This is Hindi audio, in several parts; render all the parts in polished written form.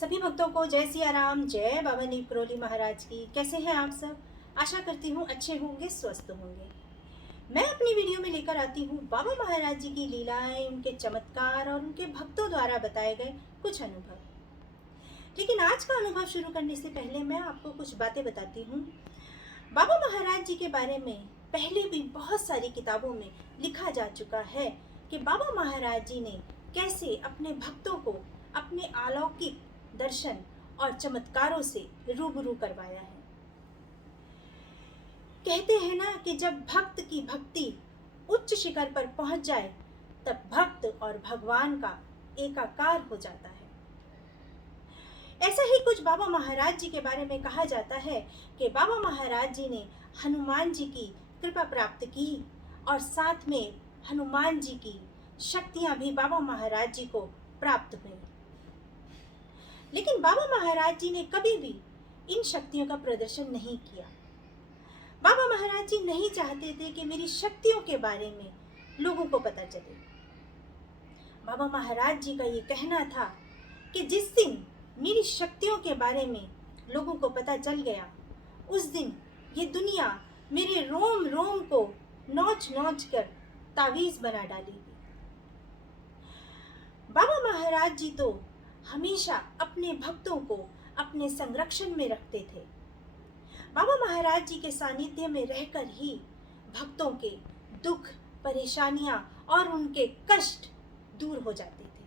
सभी भक्तों को जय सिया राम, जय बाबा नीपरोली महाराज की। कैसे हैं आप सब? आशा करती हूँ अच्छे होंगे, स्वस्थ होंगे। मैं अपनी वीडियो में लेकर आती हूँ बाबा महाराज जी की लीलाएं, उनके चमत्कार और उनके भक्तों द्वारा बताए गए कुछ अनुभव। लेकिन आज का अनुभव शुरू करने से पहले मैं आपको कुछ बातें बताती हूँ। बाबा महाराज जी के बारे में पहले भी बहुत सारी किताबों में लिखा जा चुका है कि बाबा महाराज जी ने कैसे अपने भक्तों को अपने अलौकिक दर्शन और चमत्कारों से रूबरू करवाया है। कहते हैं ना कि जब भक्त की भक्ति उच्च शिखर पर पहुंच जाए तब भक्त और भगवान का एकाकार हो जाता है। ऐसा ही कुछ बाबा महाराज जी के बारे में कहा जाता है कि बाबा महाराज जी ने हनुमान जी की कृपा प्राप्त की और साथ में हनुमान जी की शक्तियां भी बाबा महाराज जी को प्राप्त हुई। लेकिन बाबा महाराज जी ने कभी भी इन शक्तियों का प्रदर्शन नहीं किया। बाबा महाराज जी नहीं चाहते थे कि मेरी शक्तियों के बारे में लोगों को पता चले। बाबा महाराज जी का ये कहना था कि जिस दिन मेरी शक्तियों के बारे में लोगों को पता चल गया, उस दिन ये दुनिया मेरे रोम रोम को नोच नोच कर तावीज बना डालेगी। बाबा महाराज जी तो हमेशा अपने भक्तों को अपने संरक्षण में रखते थे। बाबा महाराज जी के सानिध्य में रहकर ही भक्तों के दुख, परेशानियां और उनके कष्ट दूर हो जाते थे।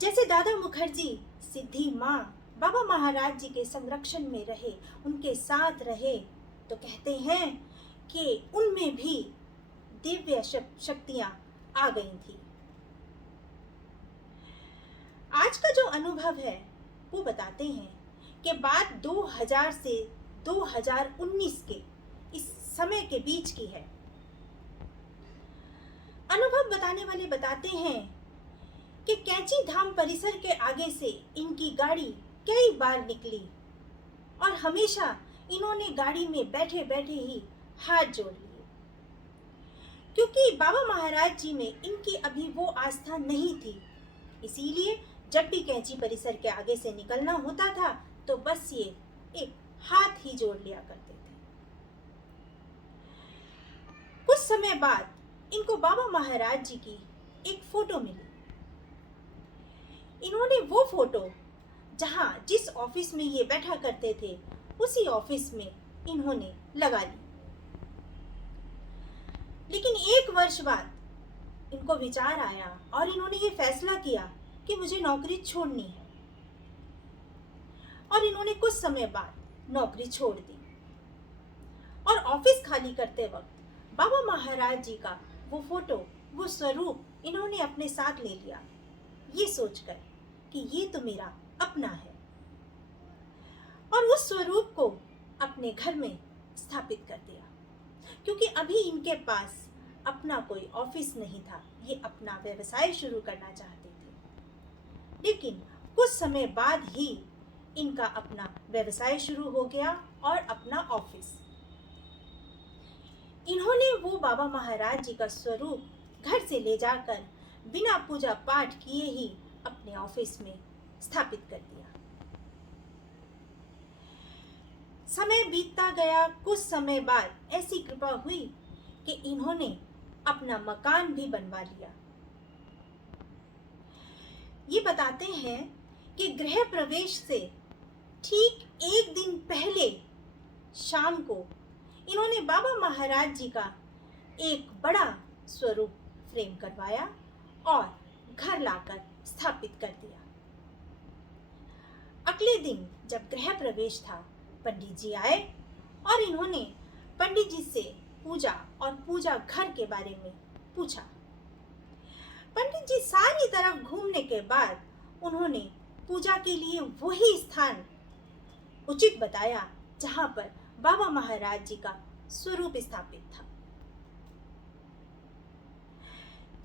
जैसे दादा मुखर्जी सिद्धि माँ बाबा महाराज जी के संरक्षण में रहे, उनके साथ रहे, तो कहते हैं कि उनमें भी दिव्य शक्तियां आ गई थी। आज का जो अनुभव है वो बताते हैं कि बात 2000 से 2019 के इस समय के बीच की है। अनुभव बताने वाले बताते हैं कि कैंची धाम परिसर के आगे से इनकी गाड़ी कई बार निकली और हमेशा इन्होंने गाड़ी में बैठे बैठे ही हाथ जोड़ लिए, क्योंकि बाबा महाराज जी में इनकी अभी वो आस्था नहीं थी। इसीलिए जब भी कैंची परिसर के आगे से निकलना होता था तो बस ये एक हाथ ही जोड़ लिया करते थे। कुछ समय बाद इनको बाबा महाराज जी की एक फोटो मिली। इन्होंने वो फोटो जिस ऑफिस में ये बैठा करते थे उसी ऑफिस में इन्होंने लगा ली। लेकिन 1 वर्ष बाद इनको विचार आया और इन्होंने ये फैसला किया कि मुझे नौकरी छोड़नी है, और इन्होंने कुछ समय बाद नौकरी छोड़ दी और ऑफिस खाली करते वक्त बाबा महाराज जी का वो फोटो, वो स्वरूप इन्होंने अपने साथ ले लिया, ये सोचकर कि ये तो मेरा अपना है, और उस स्वरूप को अपने घर में स्थापित कर दिया। क्योंकि अभी इनके पास अपना कोई ऑफिस नहीं था, ये अपना व्यवसाय शुरू करना चाहते थे। लेकिन कुछ समय बाद ही इनका अपना व्यवसाय शुरू हो गया और अपना ऑफिस। इन्होंने वो बाबा महाराज जी का स्वरूप घर से ले जाकर बिना पूजा पाठ किए ही अपने ऑफिस में स्थापित कर दिया। समय बीतता गया। कुछ समय बाद ऐसी कृपा हुई कि इन्होंने अपना मकान भी बनवा लिया। ये बताते हैं कि गृह प्रवेश से ठीक 1 दिन पहले शाम को इन्होंने बाबा महाराज जी का एक बड़ा स्वरूप फ्रेम करवाया और घर लाकर स्थापित कर दिया। अगले दिन जब गृह प्रवेश था, पंडित जी आए और इन्होंने पंडित जी से पूजा और पूजा घर के बारे में पूछा। पंडित जी सारी तरफ घूमने के बाद उन्होंने पूजा के लिए वही स्थान उचित बताया जहां पर बाबा महाराज जी का स्वरूप स्थापित था।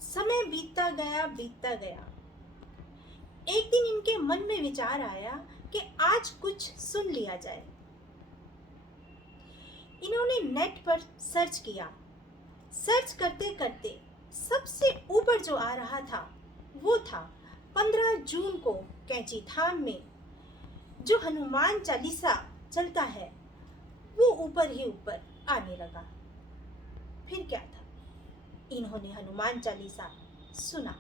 समय बीतता गया। एक दिन इनके मन में विचार आया कि आज कुछ सुन लिया जाए। इन्होंने नेट पर सर्च किया। सर्च करते करते सबसे ऊपर जो आ रहा था वो था 15 जून को कैंची धाम में जो हनुमान चालीसा चलता है वो ऊपर ही ऊपर आने लगा। फिर क्या था, इन्होंने हनुमान चालीसा सुना।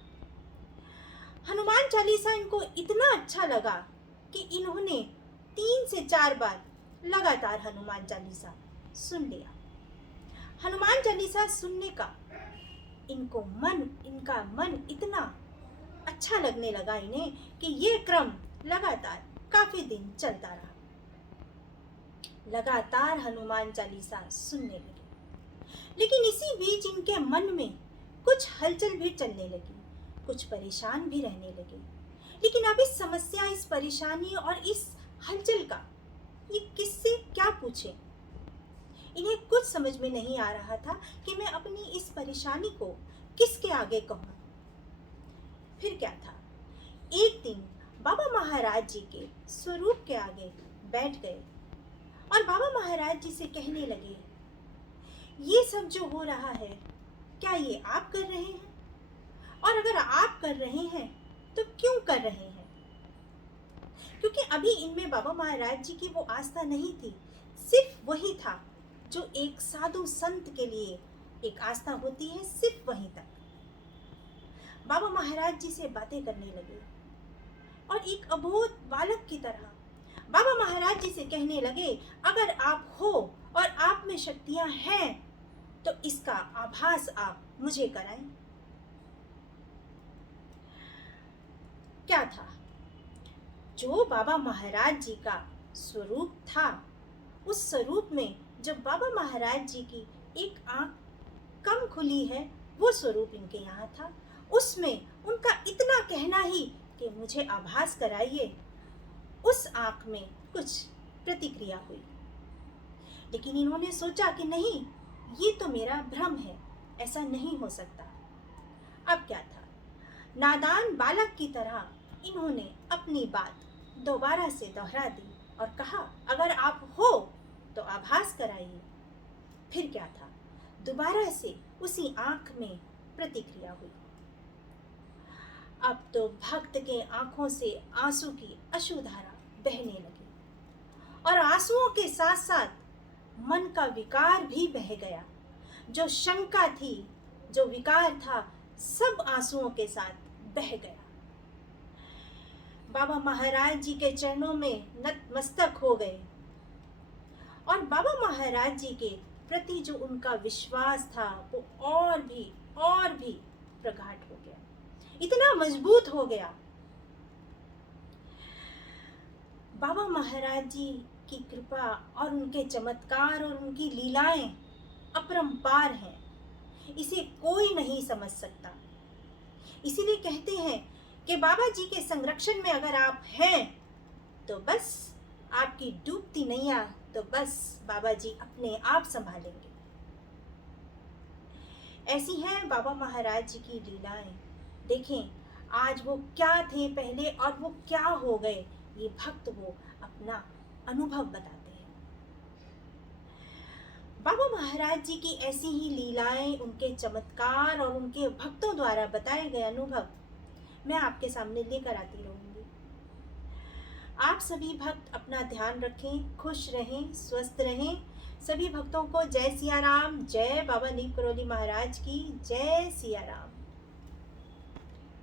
हनुमान चालीसा इनको इतना अच्छा लगा कि इन्होंने 3 से 4 बार लगातार हनुमान चालीसा सुन लिया। हनुमान चालीसा सुनने का इनका मन इतना अच्छा लगने लगा इन्हें कि ये क्रम लगातार काफी दिन चलता रहा। लगातार हनुमान चालीसा सुनने लगे, लेकिन इसी बीच इनके मन में कुछ हलचल भी चलने लगी, कुछ परेशान भी रहने लगे। लेकिन अब इस समस्या, इस परेशानी और इस हलचल का ये किससे क्या पूछे, इन्हें कुछ समझ में नहीं आ रहा था कि मैं अपनी इस परेशानी को किसके आगे कहूँ। फिर क्या था, एक दिन बाबा महाराज जी के स्वरूप के आगे बैठ गए और बाबा महाराज जी से कहने लगे, ये सब जो हो रहा है क्या ये आप कर रहे हैं? और अगर आप कर रहे हैं तो क्यों कर रहे हैं? क्योंकि अभी इनमें बाबा महाराज जी की वो आस्था नहीं थी, सिर्फ वही था जो एक साधु संत के लिए एक आस्था होती है, सिर्फ वहीं तक। बाबा महाराज जी से बातें करने लगे और एक अबोध बालक की तरह बाबा महाराज जी से कहने लगे, अगर आप हो और आप में शक्तियां हैं तो इसका आभास आप मुझे कराएं। क्या था, जो बाबा महाराज जी का स्वरूप था, उस स्वरूप में जब बाबा महाराज जी की एक आंख कम खुली है, वो स्वरूप इनके यहाँ था। उसमें उनका इतना कहना ही कि मुझे आभास कराइए, उस आंख में कुछ प्रतिक्रिया हुई। लेकिन इन्होंने सोचा कि नहीं, ये तो मेरा भ्रम है, ऐसा नहीं हो सकता। अब क्या था, नादान बालक की तरह इन्होंने अपनी बात दोबारा से दोहरा दी और कहा, अगर आप हो तो आभास कराइए। फिर क्या था, दोबारा से उसी आंख में प्रतिक्रिया हुई। अब तो भक्त के आंखों से आंसू की अश्रुधारा बहने लगी और आंसुओं के साथ साथ मन का विकार भी बह गया। जो शंका थी, जो विकार था, सब आंसुओं के साथ बह गया। बाबा महाराज जी के चरणों में नतमस्तक हो गए और बाबा महाराज जी के प्रति जो उनका विश्वास था वो और भी प्रगाढ़ हो गया, इतना मजबूत हो गया। बाबा महाराज जी की कृपा और उनके चमत्कार और उनकी लीलाएं अपरंपार हैं, इसे कोई नहीं समझ सकता। इसीलिए कहते हैं कि बाबा जी के संरक्षण में अगर आप हैं तो बस आपकी डूबती नैया तो बस बाबा जी अपने आप संभालेंगे। ऐसी हैं बाबा महाराज जी की लीलाएं। देखें, आज वो क्या थे पहले और वो क्या हो गए, ये भक्त वो अपना अनुभव बताते हैं। बाबा महाराज जी की ऐसी ही लीलाएं, उनके चमत्कार और उनके भक्तों द्वारा बताए गए अनुभव मैं आपके सामने लेकर आती रहूंगी। आप सभी भक्त अपना ध्यान रखें, खुश रहें, स्वस्थ रहें। सभी भक्तों को जय सिया राम, जय बाबा नीम करोली महाराज की, जय सिया राम।